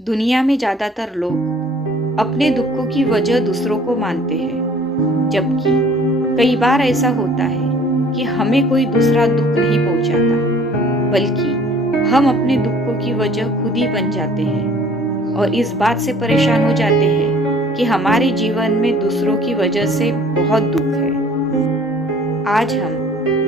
दुनिया में ज़्यादातर लोग अपने दुखों की वजह दूसरों को मानते हैं, जबकि कई बार ऐसा होता है कि हमें कोई दूसरा दुख नहीं पहुंचाता, बल्कि हम अपने दुखों की वजह खुद ही बन जाते हैं और इस बात से परेशान हो जाते हैं कि हमारे जीवन में दूसरों की वजह से बहुत दुख है। आज हम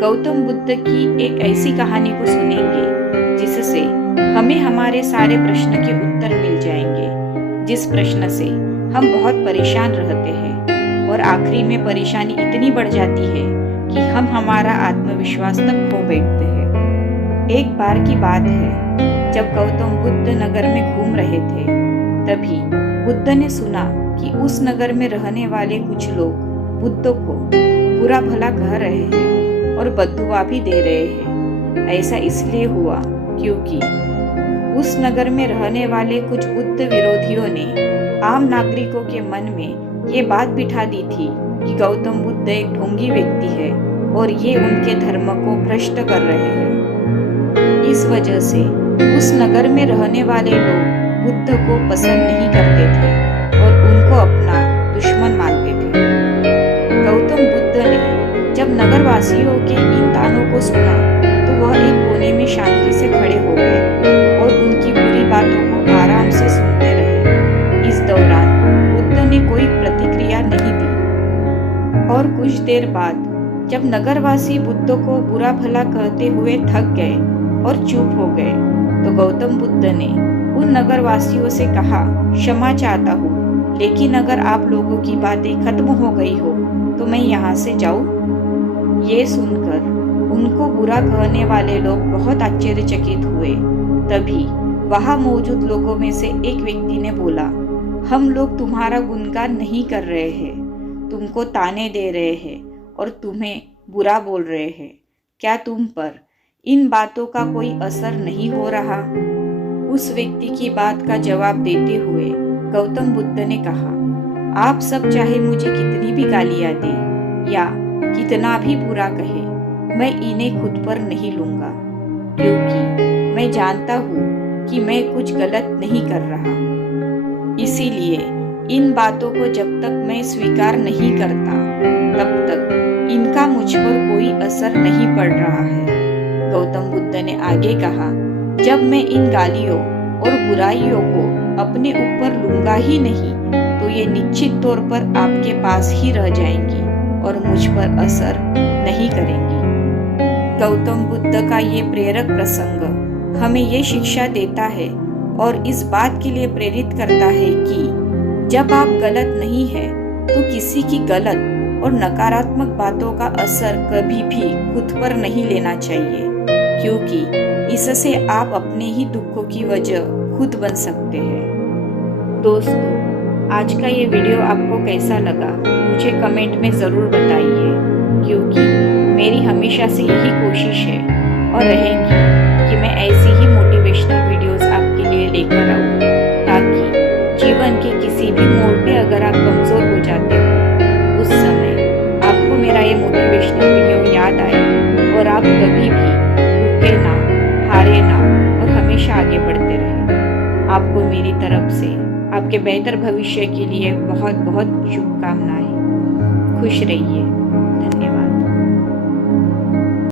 गौतम बुद्ध की एक ऐसी कहानी को सुनेंगे जिससे हमें हमारे सारे प्रश्न के उत्तर मिल जाएंगे, जिस प्रश्न से हम बहुत परेशान रहते हैं और आखिरी में परेशानी इतनी बढ़ जाती है कि हम हमारा आत्मविश्वास तक खो बैठते हैं। एक बार की बात है, जब गौतम बुद्ध नगर में घूम रहे थे, तभी बुद्ध ने सुना कि उस नगर में रहने वाले कुछ लोग बुद्ध को बुरा भला कह रहे हैं और बद्दुआ भी दे रहे हैं। ऐसा इसलिए हुआ क्योंकि उस नगर में रहने वाले कुछ बुद्ध विरोधियों ने आम नागरिकों के मन में ये बात बिठा दी थी कि गौतम बुद्ध एक ढोंगी व्यक्ति है और ये उनके धर्म को भ्रष्ट कर रहे हैं। इस वजह से उस नगर में रहने वाले लोग बुद्ध को पसंद नहीं करते थे और उनको अपना दुश्मन मानते थे। गौतम बुद्ध ने जब नगरवासियों के इन तानों को सुना तो वह एक कोने में शांति से खड़े हो गए और उनकी बुरी बातों को आराम से सुनते रहे। इस दौरान बुद्ध ने कोई प्रतिक्रिया नहीं दी और कुछ देर बाद जब नगरवासी बुद्ध को बुरा भला कहते हुए थक गए और चुप हो गए, तो गौतम बुद्ध ने उन नगरवासियों से कहा, क्षमा चाहता हूँ, लेकिन अगर आप लोगों की बातें खत्म हो गई हो तो मैं यहाँ से जाऊँ। ये सुनकर उनको बुरा कहने वाले लोग बहुत आश्चर्यचकित हुए। तभी वहां मौजूद लोगों में से एक व्यक्ति ने बोला, हम लोग तुम्हारा गुणगान नहीं कर रहे हैं, तुमको ताने दे रहे हैं और तुम्हें बुरा बोल रहे हैं। क्या तुम पर इन बातों का कोई असर नहीं हो रहा? उस व्यक्ति की बात का जवाब देते हुए गौतम बुद्ध ने कहा, आप सब चाहे मुझे कितनी भी गालियां दें या कितना भी बुरा कहे, मैं इन्हें खुद पर नहीं लूंगा, क्योंकि मैं जानता हूँ कि मैं कुछ गलत नहीं कर रहा। इसीलिए इन बातों को जब तक मैं स्वीकार नहीं करता, तब तक इनका मुझ पर कोई असर नहीं पड़ रहा है। गौतम बुद्ध ने आगे कहा, जब मैं इन गालियों और बुराइयों को अपने ऊपर लूंगा ही नहीं, तो ये निश्चित तौर पर आपके पास ही रह जाएंगी और मुझ पर असर नहीं करेंगी। गौतम बुद्ध का ये प्रेरक प्रसंग हमें ये शिक्षा देता है और इस बात के लिए प्रेरित करता है कि जब आप गलत नहीं हैं, तो किसी की गलत और नकारात्मक बातों का असर कभी भी खुद पर नहीं लेना चाहिए, क्योंकि इससे आप अपने ही दुखों की वजह खुद बन सकते हैं। दोस्तों, आज का ये वीडियो आपको कैसा लगा मुझे कमेंट में ज़रूर बताइए, क्योंकि मेरी हमेशा से यही कोशिश है और रहेगी कि मैं ऐसी ही मोटिवेशनल वीडियोस आपके लिए लेकर आऊँ, ताकि जीवन के किसी भी मोड़ पे अगर आप कमज़ोर हो जाते हो, उस समय आपको मेरा ये मोटिवेशनल वीडियो याद आए और आप कभी भी रुके ना, हारे ना और हमेशा आगे बढ़ते रहें। आपको मेरी तरफ से आपके बेहतर भविष्य के लिए बहुत बहुत शुभकामनाएं। खुश रहिए।